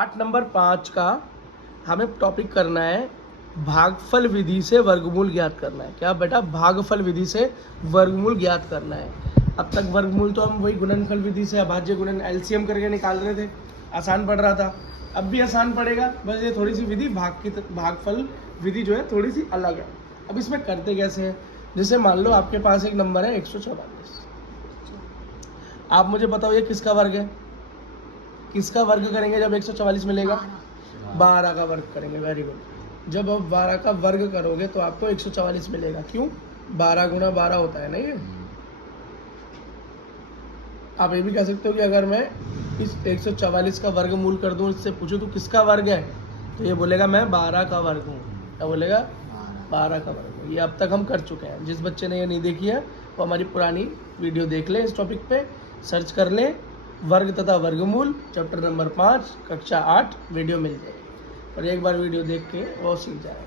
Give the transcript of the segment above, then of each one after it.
पाठ नंबर 5 का हमें टॉपिक करना है भागफल विधि से वर्गमूल ज्ञात करना है। क्या बेटा? भागफल विधि से वर्गमूल ज्ञात करना है। अब तक वर्गमूल तो हम वही गुणनफल विधि से अभाज्य गुणन एलसीएम करके निकाल रहे थे, आसान पड़ रहा था। अब भी आसान पड़ेगा, बस ये थोड़ी सी विधि भागफल विधि जो है थोड़ी सी अलग है। अब इसमें करते कैसे हैं? जैसे मान लो आपके पास एक नंबर है 144, आप मुझे बताओ ये किसका वर्ग है? किसका वर्ग करेंगे जब 144 मिलेगा? 12 का वर्ग करेंगे। Very good. जब आप 12 का वर्ग करोगे तो आपको 144 मिलेगा। क्यों? 12 गुणा 12 होता है, नहीं? आप ये भी कह सकते हो कि अगर मैं इस 144 का वर्गमूल कर दूं, इससे पूछूं तो किसका वर्ग है, तो ये बोलेगा मैं 12 का वर्ग हूँ। क्या बोलेगा? 12 का वर्ग हूँ। ये अब तक हम कर चुके हैं। जिस बच्चे ने ये नहीं देखी है वो हमारी पुरानी वीडियो देख ले, इस टॉपिक पे सर्च कर ले, वर्ग तथा वर्गमूल चैप्टर नंबर 5 कक्षा 8 वीडियो मिल जाएगी। और एक बार वीडियो देख के वो सीख जाएगा।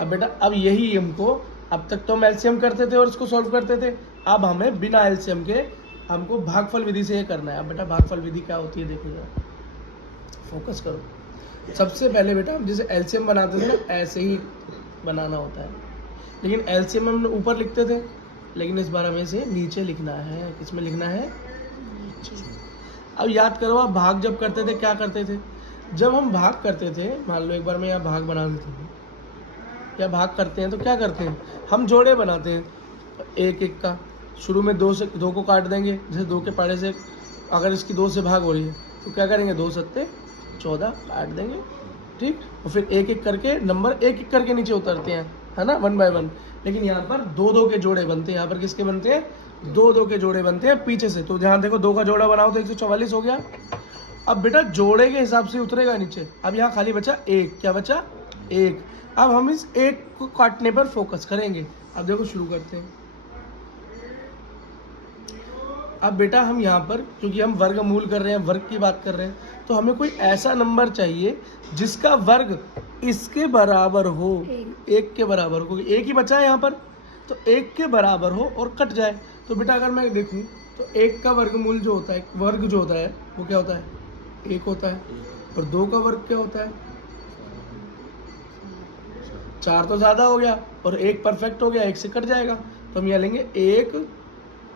अब बेटा अब यही हमको, अब तक तो हम एलसीएम करते थे और इसको सॉल्व करते थे, अब हमें बिना एलसीएम के हमको भागफल विधि से ये करना है। अब बेटा भागफल विधि क्या होती है देखो जरा, फोकस करो। सबसे पहले बेटा हम जैसे एलसीएम बनाते थे ना, ऐसे ही बनाना होता है। लेकिन एलसीएम हम ऊपर लिखते थे, लेकिन इस बार हमें इसे नीचे लिखना है। किसमें लिखना है? अब याद करो, आप भाग जब करते थे क्या करते थे? जब हम भाग करते थे, मान लो एक बार मैं यहाँ भाग बना देता हूँ, या भाग करते हैं तो क्या करते हैं? हम जोड़े बनाते हैं एक एक का। शुरू में 2 को काट देंगे, जैसे 2 के पाड़े से अगर इसकी 2 से भाग हो रही है तो क्या करेंगे? 2 सत्ते 14 काट देंगे, ठीक। और फिर एक एक करके नंबर एक एक करके नीचे उतरते हैं, है ना, 1 बाय 1। लेकिन यहाँ पर 2 के जोड़े बनते हैं। यहाँ पर किसके बनते हैं? 2 के जोड़े बनते हैं पीछे से। तो ध्यान देखो, 2 का जोड़ा बनाओ तो 144 हो गया। अब बेटा जोड़े के हिसाब से उतरेगा नीचे। अब यहाँ खाली बचा 1। क्या बचा? 1। अब हम इस 1 को काटने पर फोकस करेंगे। अब देखो शुरू करते हैं। अब बेटा हम यहाँ पर, क्योंकि हम वर्गमूल कर रहे हैं, वर्ग की बात कर रहे हैं, तो हमें कोई ऐसा नंबर चाहिए जिसका वर्ग इसके बराबर हो, 1 के बराबर हो। क्योंकि 1 ही बचा है यहाँ पर, तो 1 के बराबर हो और कट जाए। तो बेटा अगर मैं देखूँ तो 1 का वर्गमूल जो होता है, वर्ग जो होता है वो क्या होता है? 1 होता है। और 2 का वर्ग क्या होता है? 4 तो ज़्यादा हो गया और 1 परफेक्ट हो गया, 1 से कट जाएगा। तो हम यहाँ लेंगे 1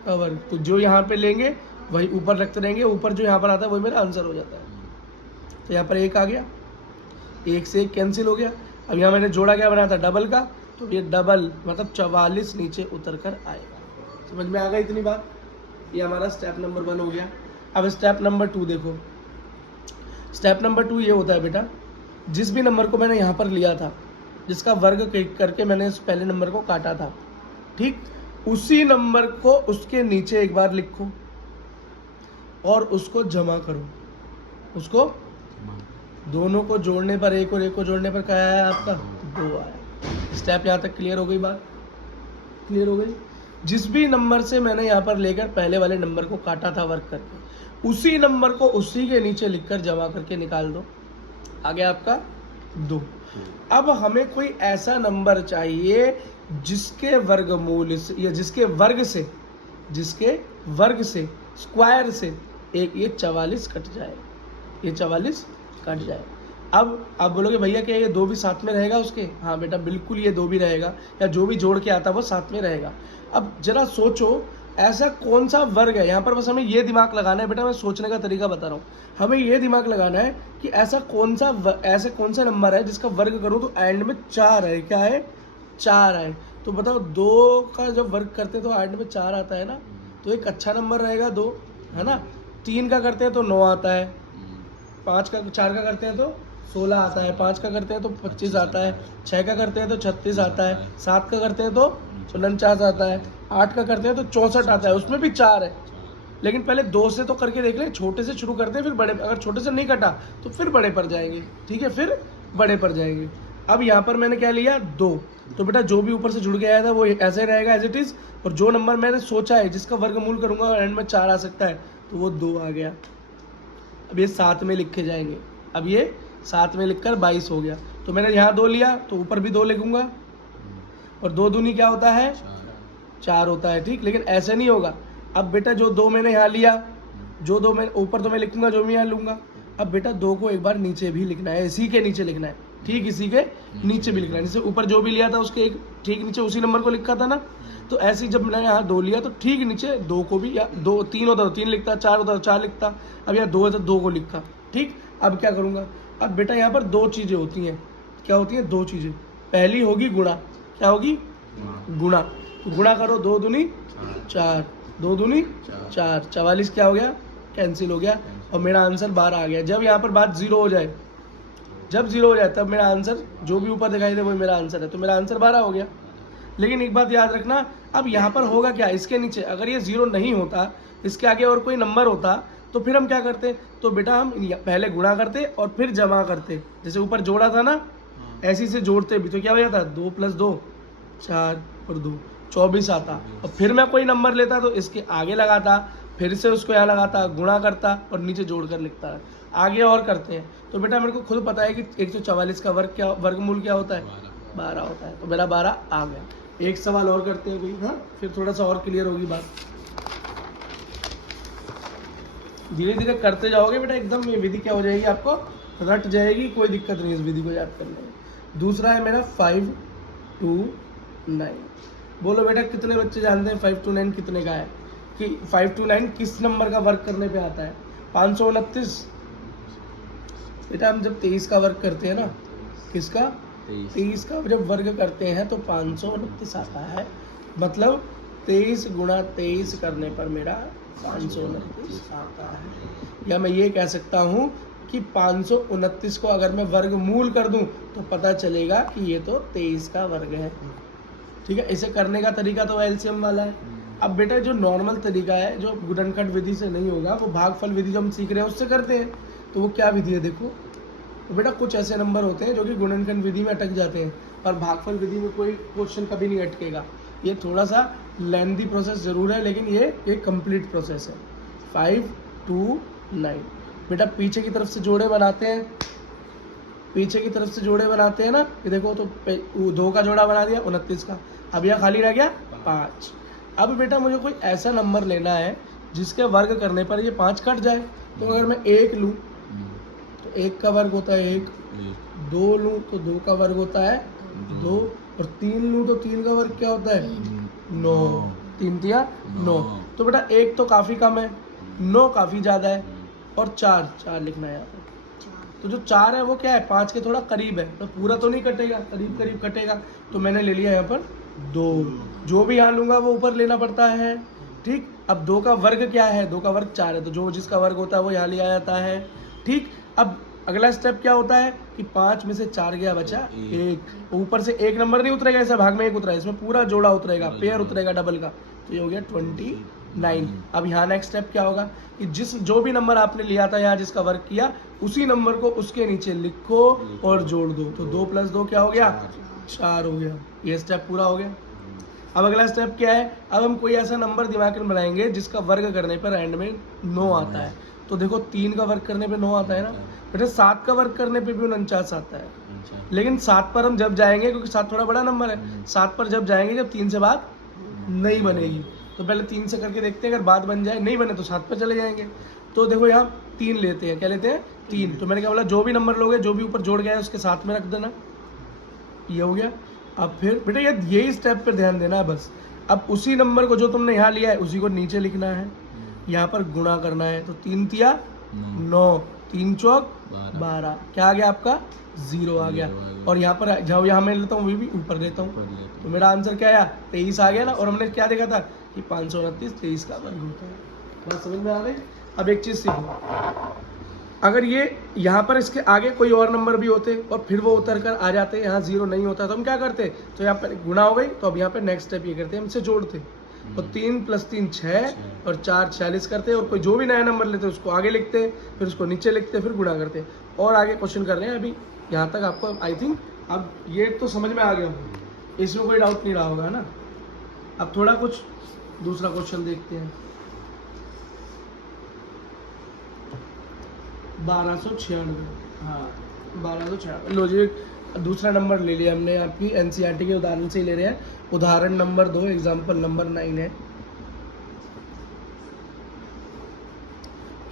का वर्ग। तो जो यहाँ पे लेंगे वही ऊपर रखते रहेंगे, ऊपर जो यहाँ पर आता है वही मेरा आंसर हो जाता है। तो यहाँ पर 1 आ गया, 1 से 1 कैंसिल हो गया। अब यहाँ मैंने जोड़ा क्या बनाया था? डबल का। तो ये डबल मतलब 44 नीचे उतर कर आएगा। समझ में आ गया इतनी बात? ये हमारा स्टेप नंबर 1 हो गया। अब स्टेप नंबर 2 देखो। स्टेप नंबर 2 ये होता है बेटा, जिस भी नंबर को मैंने यहाँ पर लिया था, जिसका वर्ग करके मैंने उस पहले नंबर को काटा था, ठीक, उसी नंबर को उसके नीचे एक बार लिखो और उसको जमा करो। उसको दोनों को जोड़ने पर, 1 और 1 को जोड़ने पर क्या आया आपका? 2 आया। स्टेप यहाँ तक क्लियर हो गई? बात क्लियर हो गई? जिस भी नंबर से मैंने यहाँ पर लेकर पहले वाले नंबर को काटा था वर्ग करके, उसी नंबर को उसी के नीचे लिखकर जमा करके निकाल दो। आ गया आपका 2। अब हमें कोई ऐसा नंबर चाहिए जिसके वर्गमूल से, या जिसके वर्ग से स्क्वायर से एक ये 44 कट जाए, ये 44 कट जाए। अब आप बोलोगे भैया क्या ये 2 भी साथ में रहेगा उसके? हाँ बेटा बिल्कुल, ये 2 भी रहेगा, या जो भी जोड़ के आता है वो साथ में रहेगा। अब जरा सोचो ऐसा कौन सा वर्ग है, यहाँ पर बस हमें ये दिमाग लगाना है बेटा, मैं सोचने का तरीका बता रहा हूँ। हमें ये दिमाग लगाना है कि ऐसा कौन सा नंबर है जिसका वर्ग करूँ तो एंड में 4 है। क्या है? 4 है। तो बताओ 2 का जब वर्ग करते हैं तो एंड में 4 आता है ना, तो एक अच्छा नंबर रहेगा 2, है ना। 3 का करते हैं तो 9 आता है, 4 का करते हैं तो 16 आता है, 5 का करते हैं तो 25 आता है, 6 का करते हैं तो 36 आता है, 7 का करते हैं तो 49 आता है, 8 का करते हैं तो 64 आता है, उसमें भी 4 है। लेकिन पहले 2 से तो करके देख लें, छोटे से शुरू करते हैं फिर बड़े। अगर छोटे से नहीं कटा तो फिर बड़े पर जाएंगे, ठीक है, फिर बड़े पर जाएंगे। अब यहाँ पर मैंने क्या लिया? 2। तो बेटा जो भी ऊपर से जुड़ के आया था वो ऐसे ही रहेगा एज इट इज़, और जो नंबर मैंने सोचा है जिसका वर्गमूल करूँगा और एंड में 4 आ सकता है तो वो 2 आ गया। अब ये साथ में लिखे जाएंगे। अब ये साथ में लिखकर 22 हो गया। तो मैंने यहाँ 2 लिया तो ऊपर भी 2 लिखूंगा, और 2 दूनी क्या होता है? 4 होता है, ठीक। लेकिन ऐसे नहीं होगा। अब बेटा जो 2 मैंने यहाँ लिया, जो 2 मैं ऊपर तो मैं लिखूंगा, जो मैं यहाँ लूँगा, अब बेटा 2 को एक बार नीचे भी लिखना है, इसी के नीचे लिखना है, ठीक इसी के नीचे भी लिखना है। जैसे ऊपर जो भी लिया था उसके एक ठीक नीचे उसी नंबर को लिखा था ना, तो ऐसे ही जब मैंने यहाँ 2 लिया तो ठीक नीचे 2 को भी, या 2 3 होता तो 3 लिखता, 4 होता तो 4 लिखता, अब यहाँ 2 है तो 2 को लिखा। ठीक, अब क्या करूँगा, अब बेटा यहाँ पर 2 चीज़ें होती हैं। क्या होती हैं? 2 चीज़ें। पहली होगी गुणा। क्या होगी? गुणा। तो गुणा करो, 2 दूनी 4, 2 दूनी 4, 44 क्या हो गया? कैंसिल हो गया और मेरा आंसर 12 आ गया। जब यहाँ पर बात 0 हो जाए, जब 0 हो जाए तब मेरा आंसर जो भी ऊपर दिखाई दे वही मेरा आंसर है, तो मेरा आंसर 12 हो गया। लेकिन एक बात याद रखना, अब यहाँ पर होगा क्या, इसके नीचे अगर ये 0 नहीं होता, इसके आगे और कोई नंबर होता, तो फिर हम क्या करते, तो बेटा हम पहले गुणा करते और फिर जमा करते। जैसे ऊपर जोड़ा था ना, ऐसे से जोड़ते भी तो क्या हो जाता, 2 + 2 4 और 2 24 आता। और फिर मैं कोई नंबर लेता तो इसके आगे लगाता, फिर से उसको यहाँ लगाता, गुणा करता और नीचे जोड़ कर लिखता। आगे और करते हैं। तो बेटा मेरे को खुद पता है कि 144 का वर्गमूल क्या होता है? 12 होता है। तो मेरा 12 आ गया। एक सवाल और करते हैं कोई, हाँ, फिर थोड़ा सा और क्लियर होगी बात। धीरे धीरे करते जाओगे बेटा, एकदम ये विधि क्या हो जाएगी, आपको रट जाएगी, कोई दिक्कत नहीं इस विधि को याद करने में। दूसरा है मेरा 5 to 9। बोलो बेटा कितने बच्चे जानते हैं 5 to 9 कितने का है, कि 5 to 9 किस नंबर का वर्ग करने पे आता है? 529। बेटा हम जब 23 का वर्ग करते हैं ना, किसका? 23 का जब वर्ग करते हैं तो 529 आता है। मतलब 23 × 23 करने पर मेरा 529 आता है। या मैं ये कह सकता हूँ कि 529 को अगर मैं वर्गमूल कर दूं तो पता चलेगा कि ये तो 23 का वर्ग है। ठीक है, इसे करने का तरीका तो एलसीएम वाला है। अब बेटा जो नॉर्मल तरीका है, जो गुणनखंड विधि से नहीं होगा, वो भागफल विधि जो हम सीख रहे हैं उससे करते हैं। तो वो क्या विधि है देखो, तो बेटा कुछ ऐसे नंबर होते हैं जो कि गुणनखंड विधि में अटक जाते हैं, पर भागफल विधि में कोई क्वेश्चन कभी नहीं अटकेगा। ये थोड़ा सा लेंथी प्रोसेस जरूर है, लेकिन ये एक कंप्लीट प्रोसेस है। 5 to 9 बेटा पीछे की तरफ से जोड़े बनाते हैं, पीछे की तरफ से जोड़े बनाते हैं ना, ये देखो तो 2 का जोड़ा बना दिया 29 का। अब यह खाली रह गया 5। अब बेटा मुझे कोई ऐसा नंबर लेना है जिसके वर्ग करने पर ये 5 कट जाए। तो अगर मैं 1 लूँ तो 1 का वर्ग होता है 1, 2 लूँ तो 2 का वर्ग होता है 2, और 3 लूँ तो 3 का वर्ग क्या होता है 9, 3 तिया 9। तो बेटा 1 तो काफ़ी कम है, 9 काफ़ी ज़्यादा है, और 4 लिखना है यहाँ पर। तो जो 4 है वो क्या है, 5 के थोड़ा करीब है, तो पूरा तो नहीं कटेगा, करीब करीब कटेगा। तो मैंने ले लिया यहाँ पर 2। जो भी यहाँ लूँगा वो ऊपर लेना पड़ता है। ठीक, अब 2 का वर्ग क्या है, 2 का वर्ग 4 है, तो जो जिसका वर्ग होता है वो यहाँ लिया जाता है। ठीक, अब अगला स्टेप क्या होता है कि 5 में से 4 गया, बचा 1। ऊपर से एक नंबर नहीं उतरेगा, ऐसा भाग में 1 उतरा है, इसमें पूरा जोड़ा उतरेगा, पेयर उतरेगा डबल का। तो ये हो गया 29। अब यहाँ नेक्स्ट स्टेप क्या होगा कि जो भी नंबर आपने लिया था यहाँ जिसका वर्ग किया, उसी नंबर को उसके नीचे लिखो और जोड़ दो। तो 2 + 2 क्या हो गया, 4 हो गया। ये स्टेप पूरा हो गया। अब अगला स्टेप क्या है, अब हम कोई ऐसा नंबर दिमाग में बनाएंगे जिसका वर्ग करने पर एंड में 9 आता है। तो देखो 3 का वर्ग करने पे 9 आता है ना बेटा, 7 का वर्ग करने पे भी 49 आता है। लेकिन 7 पर हम जब जाएंगे, क्योंकि 7 थोड़ा बड़ा नंबर है, 7 पर जब जाएंगे जब 3 से बात नहीं बनेगी। तो पहले 3 से करके देखते हैं, अगर बात बन जाए, नहीं बने तो 7 पर चले जाएंगे। तो देखो यहाँ 3 लेते हैं, क्या लेते हैं 3। तो मैंने क्या बोला, जो भी नंबर लोगे, जो भी ऊपर जोड़ गया है उसके साथ में रख देना। ये हो गया। अब फिर बेटा यही स्टेप पर ध्यान देना है बस। अब उसी नंबर को जो तुमने यहाँ लिया है उसी को नीचे लिखना है, यहाँ पर गुणा करना है। तो 3 तिया 9, 3 चौक 12, क्या आ गया आपका 0 आ गया। और यहाँ पर जब यहाँ मैं लेता हूँ वही भी ऊपर लेता हूँ, तो मेरा आंसर क्या आया 23 आ गया ना। और हमने क्या देखा था कि 529 23 का वर्ग होता है। बात समझ में आ गई। अब एक चीज़ सीखो, अगर ये यहाँ पर इसके आगे कोई और नंबर भी होते और फिर वो उतर कर आ जाते, यहाँ 0 नहीं होता, तो हम क्या करते, तो यहाँ पर गुणा हो गई। तो अब यहाँ पर नेक्स्ट स्टेप ये करते हैं, हमसे जोड़ते। तो 3 + 3 6 और 4 46 करते, और कोई जो भी नया नंबर लेते उसको आगे लिखते, फिर उसको नीचे लिखते, फिर गुणा करते। और आगे क्वेश्चन कर रहे हैं। अभी यहाँ तक आपको आई थिंक अब ये तो समझ में आ गया होगा, इसमें कोई डाउट नहीं रहा होगा ना। अब थोड़ा कुछ दूसरा क्वेश्चन देखते हैं। 1296, हाँ 1296। लो जी, दूसरा नंबर ले लिया हमने, आपकी एनसीईआरटी के उदाहरण से ही ले रहे हैं। उदाहरण नंबर 2, एग्जाम्पल नंबर 9 है।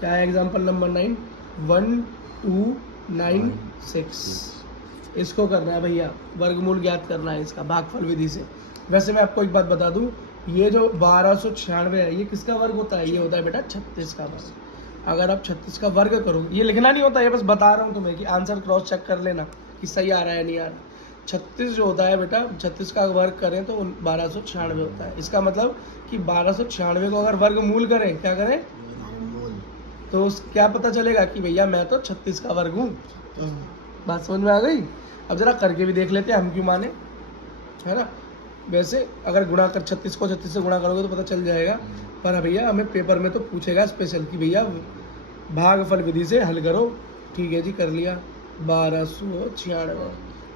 क्या है एग्जाम्पल नंबर 9? 1296। इसको करना है भैया, वर्गमूल ज्ञात करना है इसका भागफल विधि से। वैसे मैं आपको एक बात बता दूं, ये जो 1296 है ये किसका वर्ग होता है? ये होता है बेटा 36 का वर्ग। अगर आप 36 का वर्ग करो, ये लिखना नहीं होता, ये बस बता रहा हूँ तुम्हें कि आंसर क्रॉस चेक कर लेना कि सही आ रहा है नहीं आ रहा। 36 जो होता है बेटा, 36 का वर्ग करें तो 1296 होता है। इसका मतलब कि 1296 को अगर वर्गमूल करें, क्या करें, तो क्या पता चलेगा कि भैया मैं तो 36 का वर्ग हूँ। बात समझ में आ गई? अब जरा करके भी देख लेते हैं, हम क्यों माने, है ना। वैसे अगर गुणा कर 36 को 36 से गुणा करोगे तो पता चल जाएगा, पर भैया हमें पेपर में तो पूछेगा स्पेशल कि भैया भागफल विधि से हल करो। ठीक है जी, कर लिया 1296।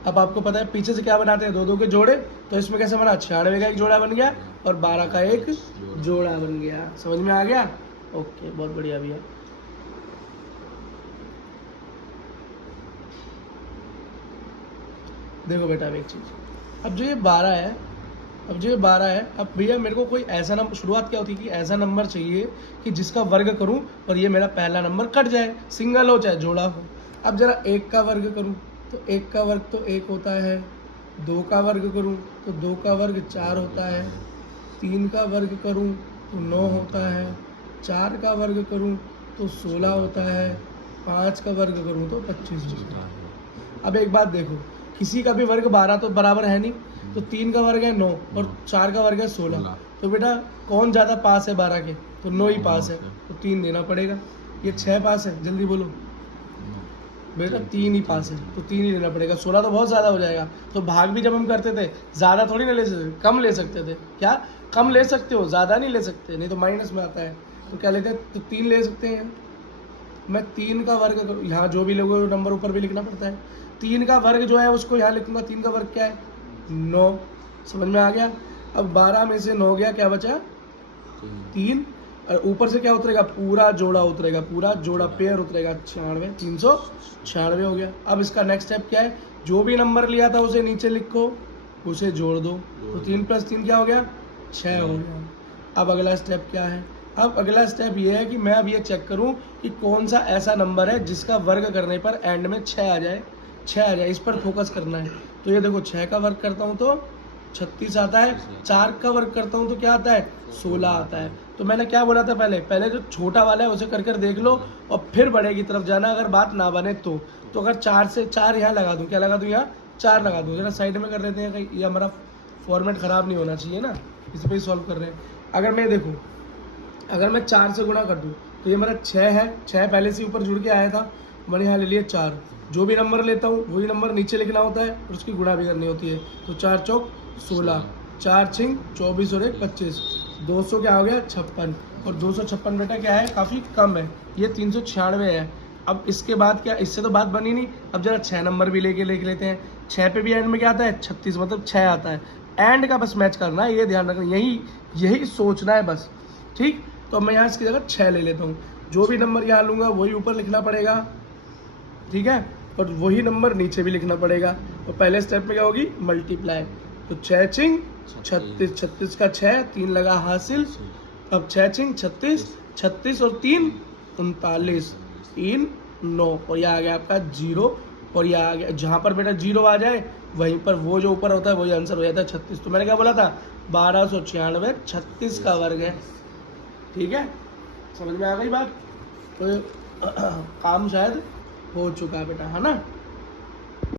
अब आपको पता है पीछे से क्या बनाते हैं, दो दो के जोड़े, तो इसमें कैसे बना, 96 का एक जोड़ा बन गया और 12 का एक जोड़ा बन गया। समझ में आ गया? ओके, बहुत बढ़िया भैया। देखो बेटा अब एक चीज, अब जो ये 12 है, अब भैया मेरे को कोई ऐसा नंबर, शुरुआत क्या होती है कि ऐसा नंबर चाहिए कि जिसका वर्ग करूं और ये मेरा पहला नंबर कट जाए, सिंगल हो चाहे जोड़ा हो। अब जरा 1 का वर्ग करूं तो 1 का वर्ग तो 1 होता है, 2 का वर्ग करूं तो 2 का वर्ग 4 होता है, 3 का वर्ग करूं तो 9 होता है, 4 का वर्ग करूं तो 16 होता है, 5 का वर्ग करूं तो 25 होता है। अब एक बात देखो, किसी का भी वर्ग 12 तो बराबर है नहीं, तो 3 का वर्ग है 9 और 4 का वर्ग है 16, तो बेटा कौन ज़्यादा पास है 12 के, तो 9 ही पास है, तो 3 देना पड़ेगा। ये 6 पास है, जल्दी बोलो बेटा, 3 ही पास है तो 3 ही लेना पड़ेगा। 16 तो बहुत ज़्यादा हो जाएगा, तो भाग भी जब हम करते थे ज़्यादा थोड़ी ना ले सकते, कम ले सकते थे। क्या कम ले सकते हो, ज़्यादा नहीं ले सकते, नहीं तो माइनस में आता है। तो क्या लेते हैं, तो 3 ले सकते हैं। मैं 3 का वर्ग करूँ, यहाँ जो भी लोगों नंबर ऊपर भी लिखना पड़ता है, 3 का वर्ग जो है उसको यहाँ लिखूंगा, 3 का वर्ग क्या है, 9। समझ में आ गया? अब 12 में से 9 गया, क्या बचा, 3, और ऊपर से क्या उतरेगा, पूरा जोड़ा उतरेगा, पूरा जोड़ा पेयर उतरेगा, 96, 396 हो गया। अब इसका नेक्स्ट स्टेप क्या है, जो भी नंबर लिया था उसे नीचे लिखो, उसे जोड़ दो, तो 3 + 3 क्या हो गया, 6 हो गया। अब अगला स्टेप क्या है, अब अगला स्टेप ये है कि मैं अब ये चेक करूं कि कौन सा ऐसा नंबर है जिसका वर्ग करने पर एंड में 6 आ जाए, 6 आ जाए, इस पर फोकस करना है। तो ये देखो 6 का वर्ग करता हूँ तो 36 आता है, 4 का वर्ग करता हूँ तो क्या आता है, 16 आता है। तो मैंने क्या बोला था, पहले जो छोटा वाला है उसे कर देख लो और फिर बड़े की तरफ जाना, अगर बात ना बने तो अगर 4 से 4 यहाँ लगा दूँ, क्या लगा दूँ, यहाँ 4 लगा दूँ। जरा साइड में कर लेते हैं, कहीं ये हमारा फॉर्मेट ख़राब नहीं होना चाहिए ना, इस पर ही सॉल्व कर रहे हैं। अगर मैं देखूँ, अगर मैं 4 से गुणा कर दूँ तो ये मेरा 6 है, 6 पहले से ऊपर जुड़ के आया था, मैंने यहाँ ले लिया 4। जो भी नंबर लेता हूँ वही नंबर नीचे लिखना होता है और उसकी गुणा भी करनी होती है। तो 4 चौक 16, 4 छिंग 24 और 1 25, 200 क्या हो गया, 56। और 256 बेटा क्या है, काफ़ी कम है, ये 396 है। अब इसके बाद क्या, इससे तो बात बनी नहीं। अब जरा 6 नंबर भी लेके लिख लेते हैं। 6 पे भी एंड में क्या आता है, 36, मतलब 6 आता है। एंड का बस मैच करना है, ये ध्यान रखना, यही सोचना है बस। ठीक, तो मैं यहाँ इसकी जगह 6 ले लेता हूँ। जो भी नंबर यहाँ लूँगा वही ऊपर लिखना पड़ेगा, ठीक है, और वही नंबर नीचे भी लिखना पड़ेगा। और पहले स्टेप में क्या होगी, मल्टीप्लाई। तो 6 छिंग 36, 36 का 6, 3 लगा हासिल। अब 6 छिंग 36, 36 और 3 39, 3 9, और यह आ गया आपका 0। और यह आ गया, जहाँ पर बेटा 0 आ जाए वहीं पर वो जो ऊपर होता है वही आंसर हो जाता है 36। तो मैंने क्या बोला था, 1296 36 का वर्ग है। ठीक है, समझ में आ गई बात? तो काम शायद हो चुका है बेटा, है ना।